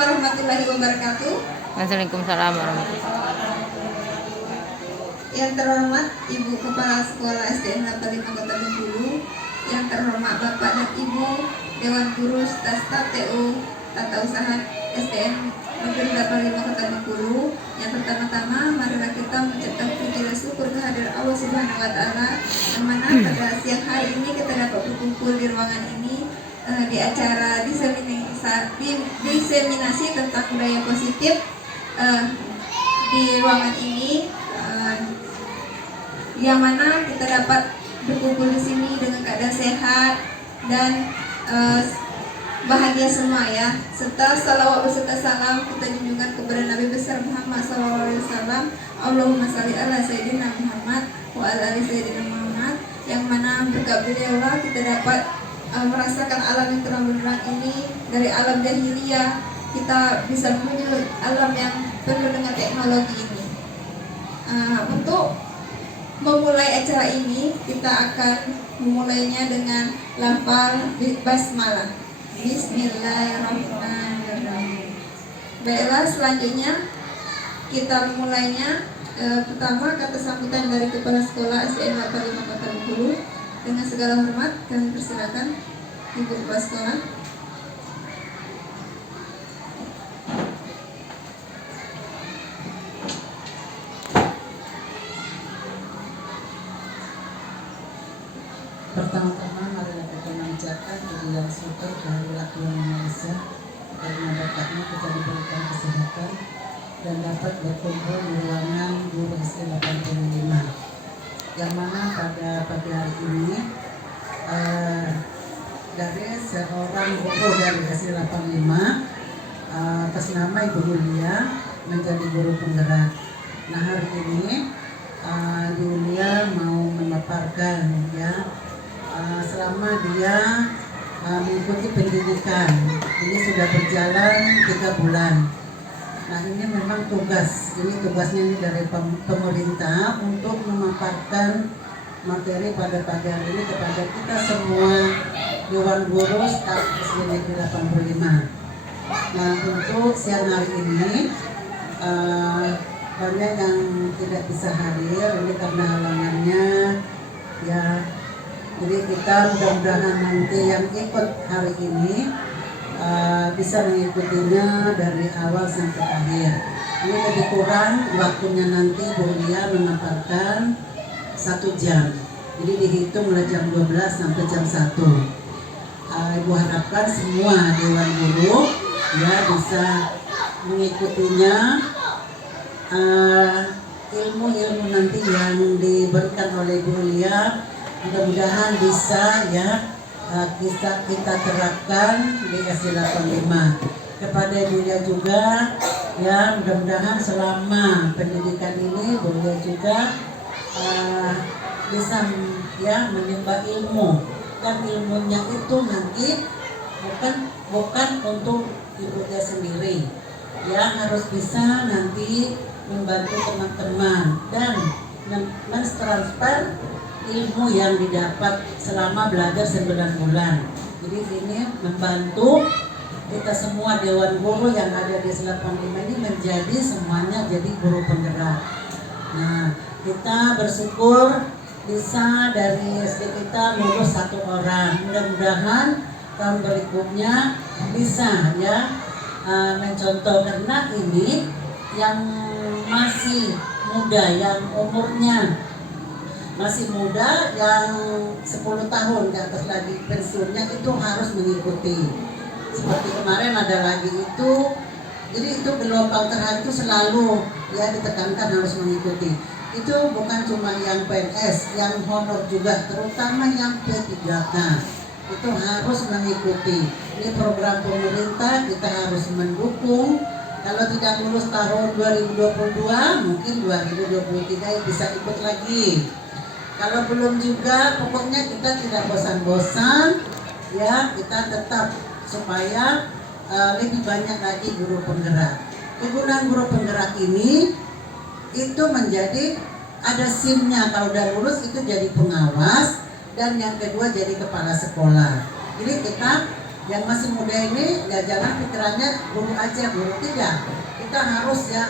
warahmatullahi wabarakatuh. Waalaikumsalam warahmatullahi wabarakatuh. Yang terhormat Ibu Kepala Sekolah SDN 85 Kota Bengkulu, yang terhormat Bapak dan Ibu Dewan Guru Staf TU Tata Usaha SDN Negeri 85 Kota Bengkulu. Yang pertama-tama marilah kita mengucapkan puji dan syukur kehadirat Allah Subhanahu wa taala, yang mana pada siang hari ini kita dapat berkumpul di ruangan ini di acara diseminasi tentang budaya positif di ruangan ini, yang mana kita dapat berkumpul di sini dengan keadaan sehat dan bahagia semua ya. Serta salawat beserta salam kita junjungkan kepada Nabi besar Muhammad SAW. Allahumma shalli ala Sayyidina Muhammad wa ala ali Sayyidina Muhammad, yang mana berkat beliaulah kita dapat merasakan alam yang terang benderang ini. Dari alam jahiliyah kita bisa menuju alam yang penuh dengan teknologi ini. Untuk memulai acara ini, kita akan memulainya dengan lafal basmalah. Bismillahirrahmanirrahim. Baiklah, selanjutnya kita memulainya. Pertama, kata sambutan dari Kepala Sekolah SDN 85 Kota Bengkulu. Dengan segala hormat kami persilakan Ibu Kepala Sekolah. Pertama-tama marilah kita mengucapkan puji dan syukur kehadirat Tuhan Maha karena berkatnya kita diberikan kesehatan dan dapat berkumpul di ruangan Guru SD 85, yang mana pada pagi hari ini dari seorang guru dari SD 85 atas nama Ibu Yulia menjadi guru penggerak. Nah, hari ini Ibu Yulia mau memaparkan ya selama dia mengikuti pendidikan ini sudah berjalan 3 bulan. Nah, ini memang tugasnya ini dari pemerintah untuk memaparkan materi pada pagi hari ini kepada kita semua Dewan Guru Staf SD Negeri 85. Nah, untuk siang hari ini banyak yang tidak bisa hadir ini karena halangannya ya. Jadi kita mudah-mudahan nanti yang ikut hari ini bisa mengikutinya dari awal sampai akhir. Ini lebih kurang waktunya nanti Bu Lia memaparkan 1 jam. Jadi dihitung mulai jam 12 sampai jam 1. Ibu harapkan semua Dewan Guru ya bisa mengikutinya. Ilmu-ilmu nanti yang diberikan oleh Bu Lia mudah-mudahan bisa ya kita terapkan di SD 85. Kepada Ibu Lia juga ya, mudah-mudahan selama pendidikan ini Bu Lia juga bisa ya menimba ilmu, dan ilmunya itu nanti bukan untuk Ibu Lia sendiri ya, harus bisa nanti membantu teman-teman dan mentransfer ilmu yang didapat selama belajar 9 bulan. Jadi ini membantu kita semua Dewan Guru yang ada di 85 ini menjadi semuanya jadi guru penggerak. Nah, kita bersyukur bisa dari SD kita lulus 1 orang. Mudah-mudahan tahun berikutnya bisa ya mencontoh, karena ini yang masih muda, yang umurnya masih muda, yang 10 tahun ke atas lagi pensiunnya itu harus mengikuti. Seperti kemarin ada lagi itu, jadi itu gelombang terakhir itu selalu ya ditekankan harus mengikuti. Itu bukan cuma yang PNS, yang honor juga, terutama yang P3K itu harus mengikuti. Ini program pemerintah, kita harus mendukung. Kalau tidak lulus tahun 2022, mungkin 2023 bisa ikut lagi. Kalau belum juga, pokoknya kita tidak bosan-bosan ya, kita tetap supaya lebih banyak lagi guru penggerak. Kegunaan guru penggerak ini itu menjadi ada SIM-nya, kalau udah lulus itu jadi pengawas, dan yang kedua jadi kepala sekolah. Jadi kita yang masih muda ini ya jangan pikirannya guru aja, guru tidak. Kita harus ya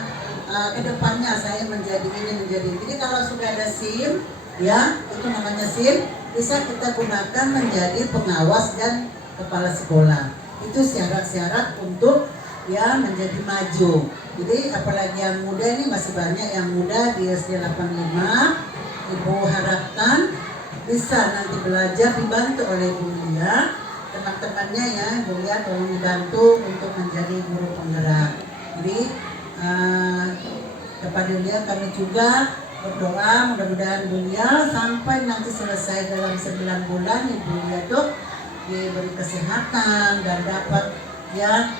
ke depannya saya menjadi ini menjadi ini. Jadi kalau sudah ada SIM ya, itu namanya SIM, bisa kita gunakan menjadi pengawas dan kepala sekolah. Itu syarat-syarat untuk ya menjadi maju. Jadi apalagi yang muda ini, masih banyak yang muda di SD 85. Ibu harapkan bisa nanti belajar dibantu oleh Bu Lia, teman-temannya ya, Bu Lia tolong dibantu untuk menjadi guru penggerak. Jadi kepada Lia kami juga berdoa mudah-mudahan Bu Lia sampai nanti selesai dalam 9 bulan Ibu Lia tuh diberi kesehatan dan dapat ya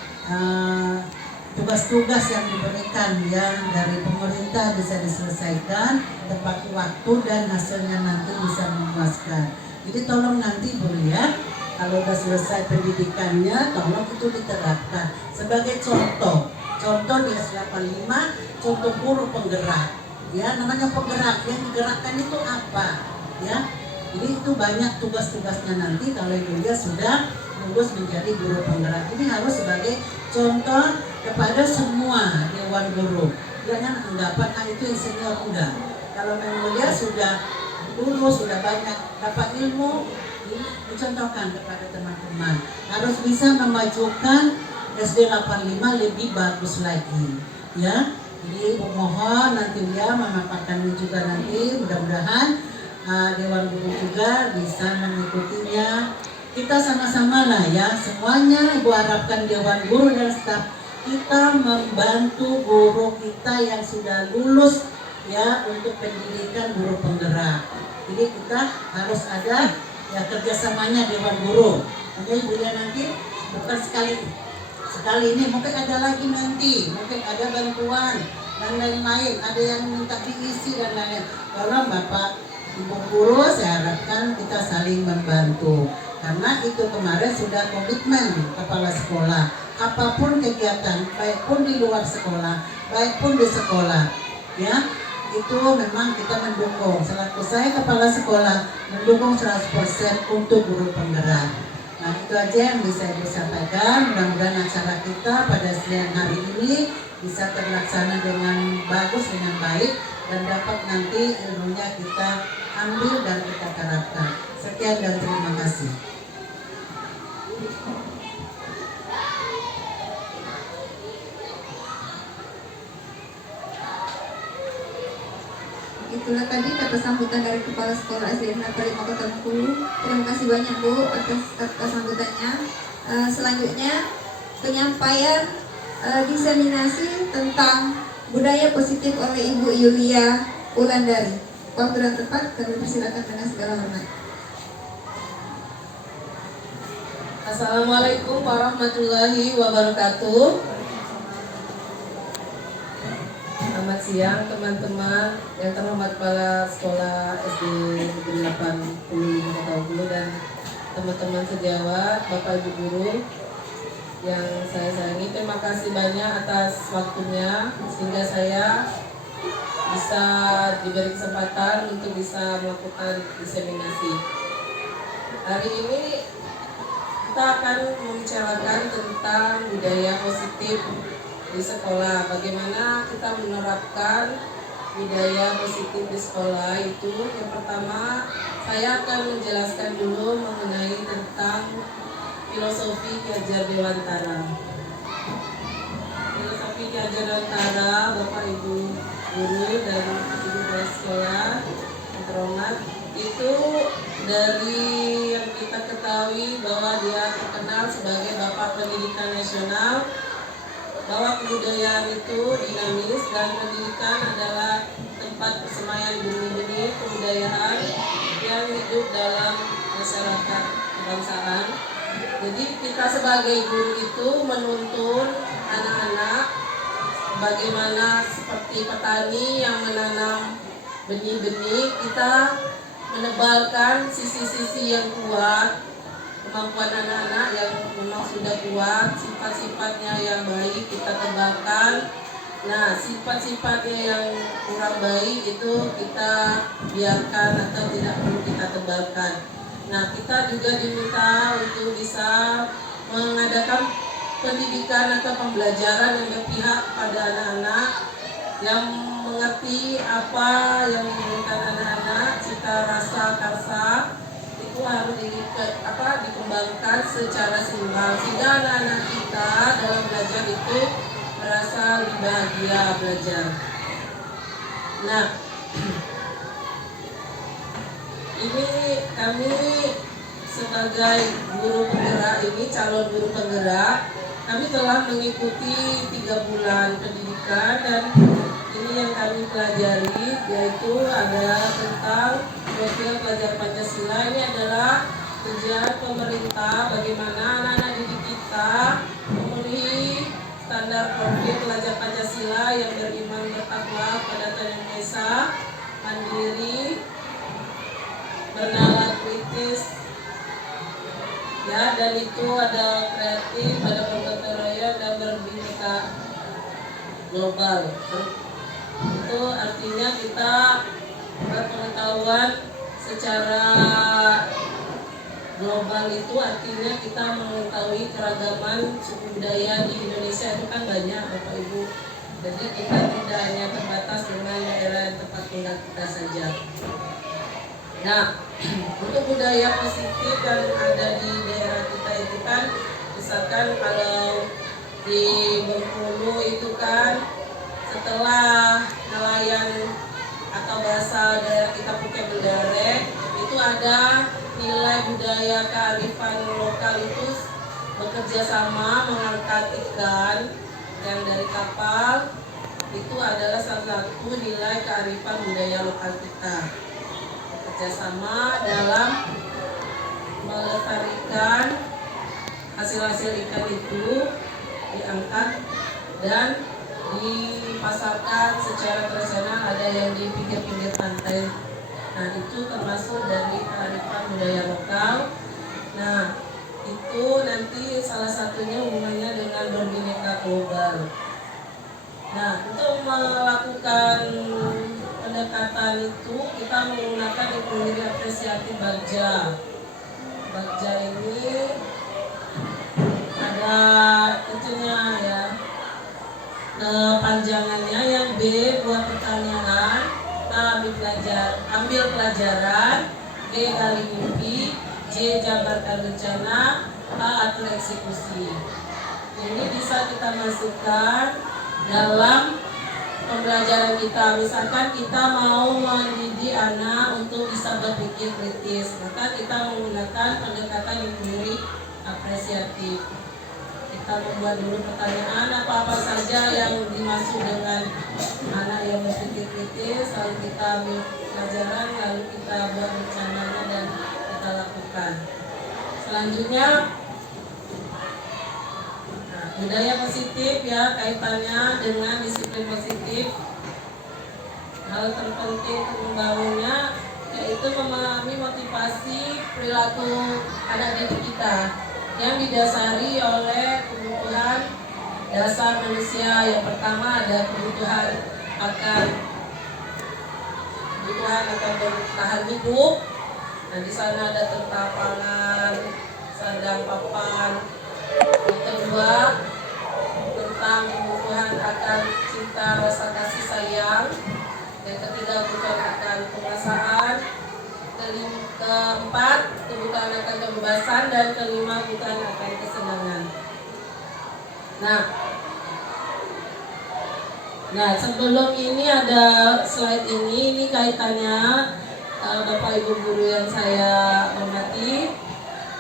tugas-tugas yang diberikan ya dari pemerintah bisa diselesaikan tepat waktu dan hasilnya nanti bisa memuaskan. Jadi tolong nanti Bu Lia kalau sudah selesai pendidikannya tolong itu diterapkan sebagai contoh di S85, contoh guru penggerak ya, namanya penggerak, yang digerakkan itu apa ya. Jadi itu banyak tugas-tugasnya nanti kalau Ibu Lia sudah lulus menjadi guru penggerak. Ini harus sebagai contoh kepada semua dewan guru. Jangan anggapan itu yang senior udah. Kalau Ibu Lia sudah lulus, sudah banyak dapat ilmu, dicontohkan kepada teman-teman. Harus bisa memajukan SD 85 lebih bagus lagi. Ya, jadi mohon nanti Lia memaparkan juga nanti mudah-mudahan dewan guru juga bisa mengikutinya. Kita sama-sama lah ya, semuanya Ibu harapkan dewan guru dan staf kita membantu guru kita yang sudah lulus ya untuk pendidikan guru penggerak. Jadi kita harus ada ya kerjasamanya dewan guru. Oke Ibu Lia, nanti bukan sekali ini, mungkin ada lagi nanti, mungkin ada bantuan dan lain-lain, ada yang minta diisi dan lain-lain. Kalau Bapak Ibu guru saya harapkan kita saling membantu. Karena itu kemarin sudah komitmen kepala sekolah, apapun kegiatan, baik pun di luar sekolah, baik pun di sekolah, ya itu memang kita mendukung. Selaku saya kepala sekolah mendukung 100% untuk guru penggerak. Nah itu aja yang bisa Ibu sampaikan. Mudah-mudahan acara kita pada siang hari ini bisa terlaksana dengan bagus, dengan baik, dan dapat nanti ilmunya kita ambil dan kita terapkan. Sekian dan terima kasih. Itulah tadi kata sambutan dari Kepala Sekolah SD Negeri 5 Kota Bengkulu. Terima kasih banyak Bu atas kata sambutannya. Selanjutnya penyampaian diseminasi tentang budaya positif oleh Ibu Yulia Wulandari. Waktu dan tempat kami persilakan dengan segala hormat. Assalamualaikum warahmatullahi wabarakatuh. Selamat siang teman-teman yang terhormat Kepala Sekolah SD Negeri 85 Kota Bengkulu dan teman-teman sejawat, Bapak Ibu guru yang saya sayangi. Terima kasih banyak atas waktunya sehingga saya bisa diberi kesempatan untuk bisa melakukan diseminasi. Hari ini kita akan membicarakan tentang budaya positif di sekolah. Bagaimana kita menerapkan budaya positif di sekolah itu. Yang pertama, saya akan menjelaskan dulu mengenai tentang filosofi Ki Hajar Dewantara. Filosofi Ki Hajar Dewantara, Bapak Ibu guru dan Ibu kepala sekolah yang terhormat, itu dari yang kita ketahui bahwa dia terkenal sebagai Bapak Pendidikan Nasional, bahwa kebudayaan itu dinamis dan pendidikan adalah tempat persemaian benih-benih kebudayaan yang hidup dalam masyarakat kebangsaan. Jadi kita sebagai guru itu menuntun anak-anak bagaimana seperti petani yang menanam benih-benih, kita menebalkan sisi-sisi yang kuat, kemampuan anak-anak yang memang sudah kuat, sifat-sifatnya yang baik kita tebalkan. Nah, sifat-sifatnya yang kurang baik itu kita biarkan atau tidak perlu kita tebalkan. Nah, kita juga diminta untuk bisa mengadakan pendidikan atau pembelajaran yang berpihak pada anak-anak, yang mengerti apa yang diinginkan anak-anak, cita rasa karsa itu harus dikembangkan secara seimbang sehingga anak-anak kita dalam belajar itu merasa lebih bahagia belajar. Nah, ini kami sebagai guru penggerak ini, calon guru penggerak, kami telah mengikuti 3 bulan pendidikan dan ini yang kami pelajari yaitu ada tentang profil pelajar Pancasila. Ini adalah tujuan pemerintah bagaimana anak-anak didik kita memenuhi standar profil pelajar Pancasila yang beriman, bertakwa pada Tuhan Yang Maha Esa, mandiri, bernalar kritis, ya, dan itu ada kreatif, ada bergotong royong dan berbineka global. Itu artinya kita berpengetahuan secara global, itu artinya kita mengetahui keragaman suku budaya di Indonesia itu kan banyak Bapak Ibu. Jadi kita tidak hanya terbatas dengan daerah tempat tinggal kita saja. Nah, untuk budaya positif yang ada di daerah kita itu kan, misalkan kalau di Bengkulu itu kan setelah nelayan atau bahasa daerah kita pakai Beldare, itu ada nilai budaya kearifan lokal itu bekerja sama mengangkat ikan yang dari kapal, itu adalah salah satu nilai kearifan budaya lokal kita. Bekerjasama dalam melestarikan hasil-hasil ikan itu diangkat dan dipasarkan secara tradisional, ada yang di pinggir-pinggir pantai. Nah, itu termasuk dari kearifan budaya lokal. Nah, itu nanti salah satunya hubungannya dengan berbineka global. Nah, untuk melakukan pendekatan itu kita menggunakan ekonomi apresiatif Bagja. Bagja ini ada itunya ya, panjangannya yang B buat pertanyaan, A ambil pelajaran, B gali mimpi, J jabarkan rencana, A atur eksekusi. Ini bisa kita masukkan dalam pembelajaran kita. Misalkan kita mau mendidik anak untuk bisa berpikir kritis, maka kita menggunakan pendekatan ekonomi apresiatif. Kita membuat dulu pertanyaan apa-apa saja yang dimaksud dengan anak yang berpikir kritis, lalu kita ambil pelajaran, lalu kita buat rencananya dan kita lakukan. Selanjutnya, budaya positif ya, kaitannya dengan disiplin positif. Hal terpenting untuk membangunnya yaitu memahami motivasi perilaku anak didik kita yang didasari oleh kebutuhan dasar manusia. Yang pertama ada kebutuhan akan bertahan hidup. Nah, di sana ada tentang pangan, sandang, papan. Yang kedua tentang kebutuhan akan cinta, rasa kasih sayang. Yang ketiga kebutuhan akan penguasaan. Keempat kebutuhan akan kebebasan, dan kelima kebutuhan akan kesenangan. Nah, sebelum ini ada slide ini kaitannya Bapak Ibu guru yang saya hormati.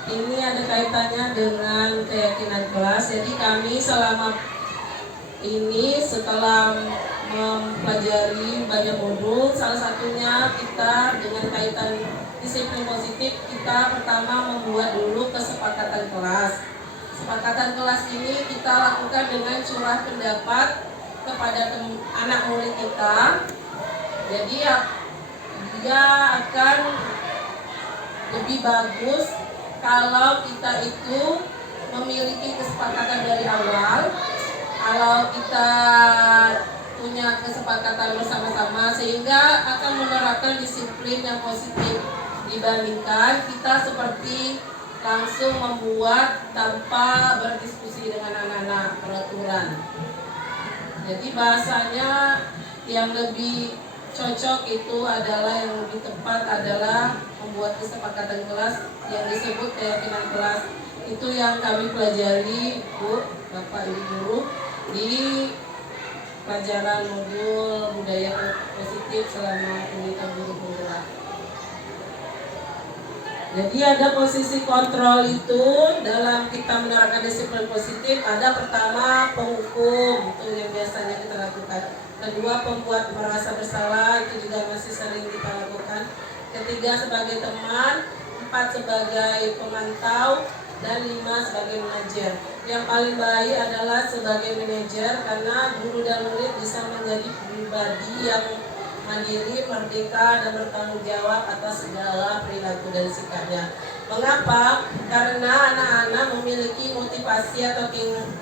Ini ada kaitannya dengan keyakinan kelas. Jadi kami selama ini setelah mempelajari banyak modul, salah satunya kita dengan kaitan disiplin positif, kita pertama membuat dulu kesepakatan kelas. Kesepakatan kelas ini kita lakukan dengan curah pendapat kepada anak murid kita. Jadi ya, dia akan lebih bagus kalau kita itu memiliki kesepakatan dari awal. Kalau kita punya kesepakatan bersama-sama, sehingga akan menerapkan disiplin yang positif dibandingkan kita seperti langsung membuat tanpa berdiskusi dengan anak-anak peraturan. Jadi bahasanya yang lebih cocok itu adalah, yang lebih tepat adalah membuat kesepakatan kelas yang disebut keyakinan kelas. Itu yang kami pelajari, Bu, Bapak, Ibu guru, di pelajaran modul budaya positif selama unit guru penggerak. Jadi ada posisi kontrol itu dalam kita menerapkan disiplin positif. Ada pertama penghukum, itu yang biasanya kita lakukan. Kedua pembuat merasa bersalah, itu juga masih sering kita lakukan. Ketiga sebagai teman, 4 sebagai pemantau, dan 5 sebagai manajer. Yang paling baik adalah sebagai manajer karena guru dan murid bisa menjadi pribadi yang mandiri, merdeka, dan bertanggung jawab atas segala perilaku dan sikapnya. Mengapa? Karena anak-anak memiliki motivasi atau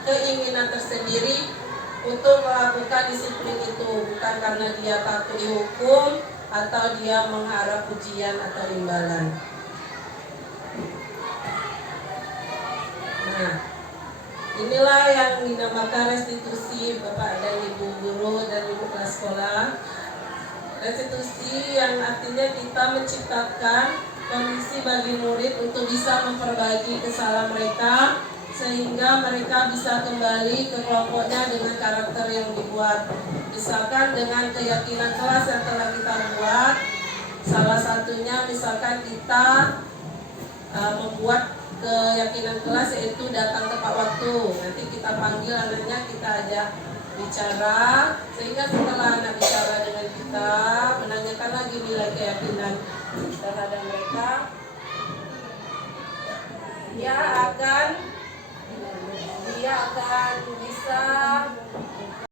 keinginan tersendiri untuk melakukan disiplin itu, bukan karena dia takut dihukum atau dia mengharap pujian atau imbalan. Nah, inilah yang dinamakan restitusi Bapak dan Ibu guru dan Ibu kelas sekolah. Restitusi yang artinya kita menciptakan kondisi bagi murid untuk bisa memperbaiki kesalahan mereka sehingga mereka bisa kembali ke kelompoknya dengan karakter yang dibuat. Misalkan dengan keyakinan kelas yang telah kita buat, salah satunya misalkan kita membuat keyakinan kelas yaitu datang tepat waktu. Nanti kita panggil anaknya, kita ajak bicara, sehingga setelah anak bicara dengan kita, menanyakan lagi nilai keyakinan terhadap mereka, dia akan bisa